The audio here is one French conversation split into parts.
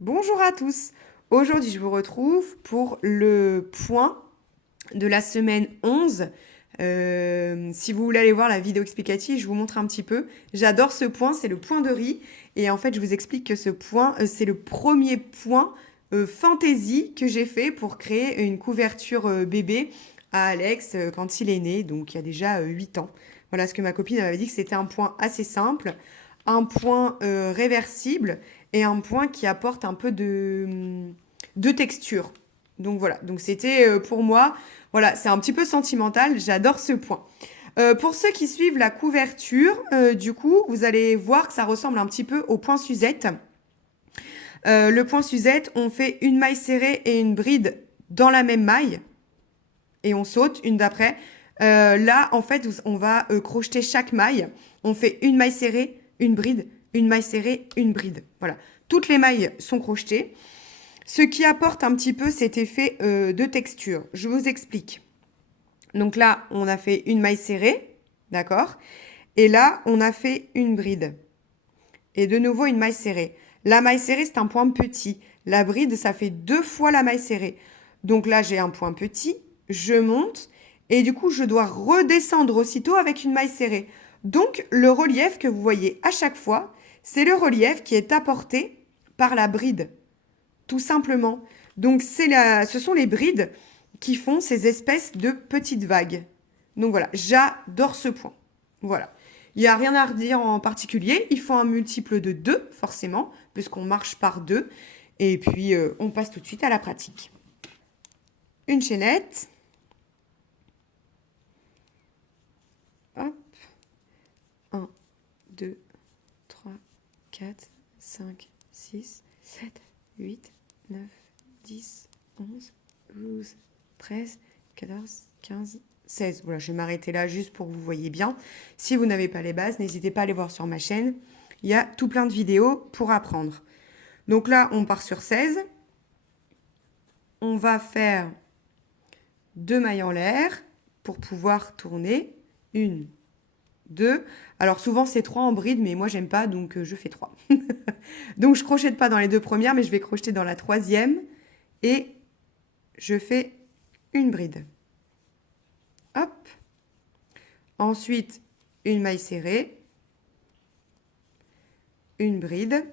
Bonjour à tous. Aujourd'hui, je vous retrouve pour le point de la semaine 11. Si vous voulez aller voir la vidéo explicative, je vous montre un petit peu. J'adore ce point, c'est le point de riz. Et en fait, je vous explique que ce point, c'est le premier point fantasy que j'ai fait pour créer une couverture bébé à Alex quand il est né, donc il y a déjà 8 ans. Voilà ce que ma copine m'avait dit que c'était un point assez simple, un point réversible et un point qui apporte un peu de texture. Donc voilà, donc c'était pour moi, voilà, c'est un petit peu sentimental, j'adore ce point. Pour ceux qui suivent la couverture, du coup, vous allez voir que ça ressemble un petit peu au point Suzette. Le point Suzette, on fait une maille serrée et une bride dans la même maille et on saute une d'après. Là, en fait, on va crocheter chaque maille. On fait une maille serrée, une bride, une maille serrée, une bride. Voilà. Toutes les mailles sont crochetées. Ce qui apporte un petit peu cet effet de texture. Je vous explique. Donc là, on a fait une maille serrée, d'accord? Et là, on a fait une bride. Et de nouveau, une maille serrée. La maille serrée, c'est un point petit. La bride, ça fait 2 fois la maille serrée. Donc là, j'ai un point petit, je monte, et du coup, je dois redescendre aussitôt avec une maille serrée. Donc, le relief que vous voyez à chaque fois, c'est le relief qui est apporté par la bride, tout simplement. Donc, ce sont les brides qui font ces espèces de petites vagues. Donc voilà, j'adore ce point. Voilà. Il n'y a rien à redire en particulier. Il faut un multiple de 2, forcément, puisqu'on marche par 2. Et puis, on passe tout de suite à la pratique. Une chaînette. Hop. 1, 2, 3, 4, 5, 6, 7, 8, 9, 10, 11, 12, 13, 14, 15, 16. Voilà, je vais m'arrêter là juste pour que vous voyez bien. Si vous n'avez pas les bases, n'hésitez pas à aller voir sur ma chaîne. Il y a tout plein de vidéos pour apprendre. Donc là, on part sur 16. On va faire 2 mailles en l'air pour pouvoir tourner. 1, 2. Alors souvent c'est 3 en bride, mais moi j'aime pas, donc je fais 3. Donc je crochète pas dans les 2 premières, mais je vais crocheter dans la troisième. Et je fais une bride. Hop. Ensuite, une maille serrée. Une bride.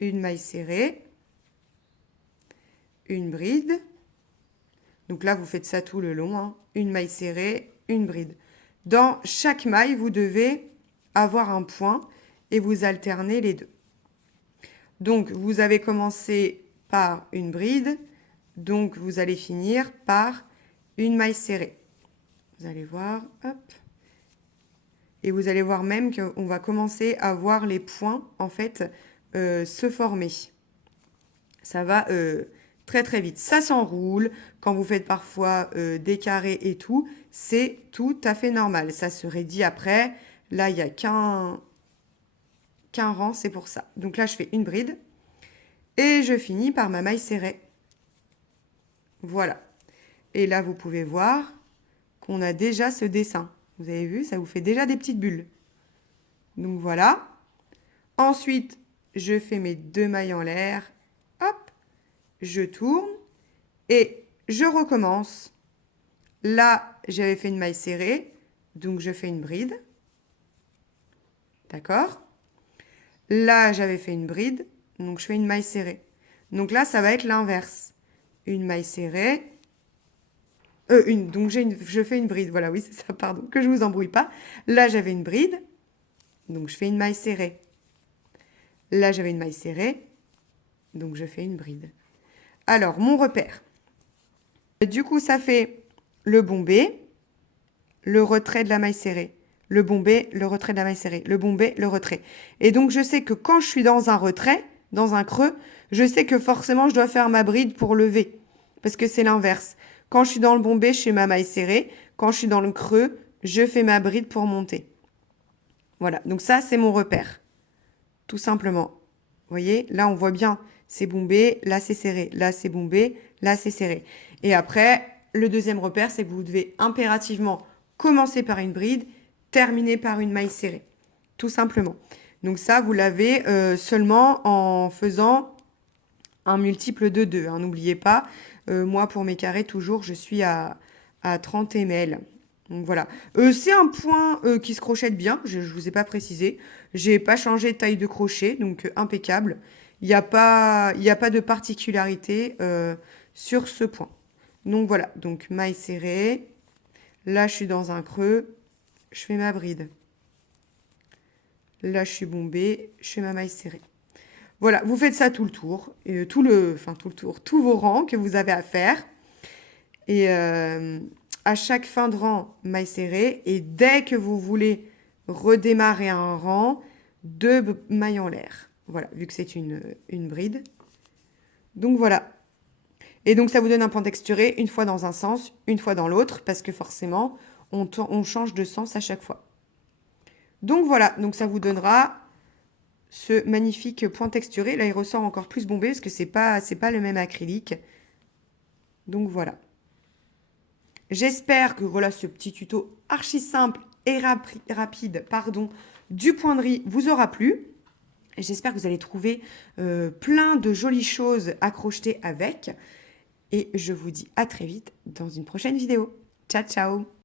Une maille serrée. Une bride. Donc là, vous faites ça tout le long, hein. Une maille serrée, une bride. Dans chaque maille, vous devez avoir un point et vous alternez les deux. Donc, vous avez commencé par une bride, donc vous allez finir par une maille serrée. Vous allez voir, hop. Et vous allez voir même qu'on va commencer à voir les points, en fait, se former. Ça va très très vite. Ça s'enroule. Quand vous faites parfois des carrés et tout, c'est tout à fait normal. Ça se raidit après. Là, il n'y a qu'un rang, c'est pour ça. Donc là, je fais une bride. Et je finis par ma maille serrée. Voilà. Et là, vous pouvez voir qu'on a déjà ce dessin. Vous avez vu, ça vous fait déjà des petites bulles. Donc voilà. Ensuite, je fais mes 2 mailles en l'air. Hop, je tourne et je recommence. Là, j'avais fait une maille serrée, donc je fais une bride. D'accord? Là, j'avais fait une bride, donc je fais une maille serrée. Donc là, ça va être l'inverse. Une maille serrée. Donc je fais une bride. Voilà, oui, c'est ça, pardon, que je vous embrouille pas. Là, j'avais une bride, donc je fais une maille serrée. Là, j'avais une maille serrée, donc je fais une bride. Alors, mon repère. Du coup, ça fait le bombé, le retrait de la maille serrée. Le bombé, le retrait de la maille serrée. Le bombé, le retrait. Et donc, je sais que quand je suis dans un retrait, dans un creux, je sais que forcément, je dois faire ma bride pour lever. Parce que c'est l'inverse. Quand je suis dans le bombé, je fais ma maille serrée. Quand je suis dans le creux, je fais ma bride pour monter. Voilà. Donc ça, c'est mon repère. Tout simplement. Vous voyez, là, on voit bien, c'est bombé, là, c'est serré. Là, c'est bombé, là, c'est serré. Et après, le deuxième repère, c'est que vous devez impérativement commencer par une bride, terminer par une maille serrée. Tout simplement. Donc ça, vous l'avez seulement en faisant un multiple de 2, hein. N'oubliez pas, moi pour mes carrés, toujours, je suis à 30 ml. Donc voilà. C'est un point qui se crochette bien, je ne vous ai pas précisé. J'ai pas changé de taille de crochet, donc impeccable. Il y a pas de particularité sur ce point. Donc voilà, donc maille serrée. Là, je suis dans un creux, je fais ma bride. Là, je suis bombée, je fais ma maille serrée. Voilà, vous faites ça tout le tour, tout le tour, tous vos rangs que vous avez à faire. Et à chaque fin de rang, maille serrée. Et dès que vous voulez redémarrer un rang, deux mailles en l'air. Voilà, vu que c'est une bride. Donc voilà. Et donc ça vous donne un point texturé une fois dans un sens, une fois dans l'autre, parce que forcément, on change de sens à chaque fois. Donc voilà, donc ça vous donnera ce magnifique point texturé. Là, il ressort encore plus bombé parce que c'est pas le même acrylique. Donc voilà. J'espère que voilà ce petit tuto archi simple et rapide, pardon, du point de riz vous aura plu. J'espère que vous allez trouver plein de jolies choses à crocheter avec. Et je vous dis à très vite dans une prochaine vidéo. Ciao, ciao!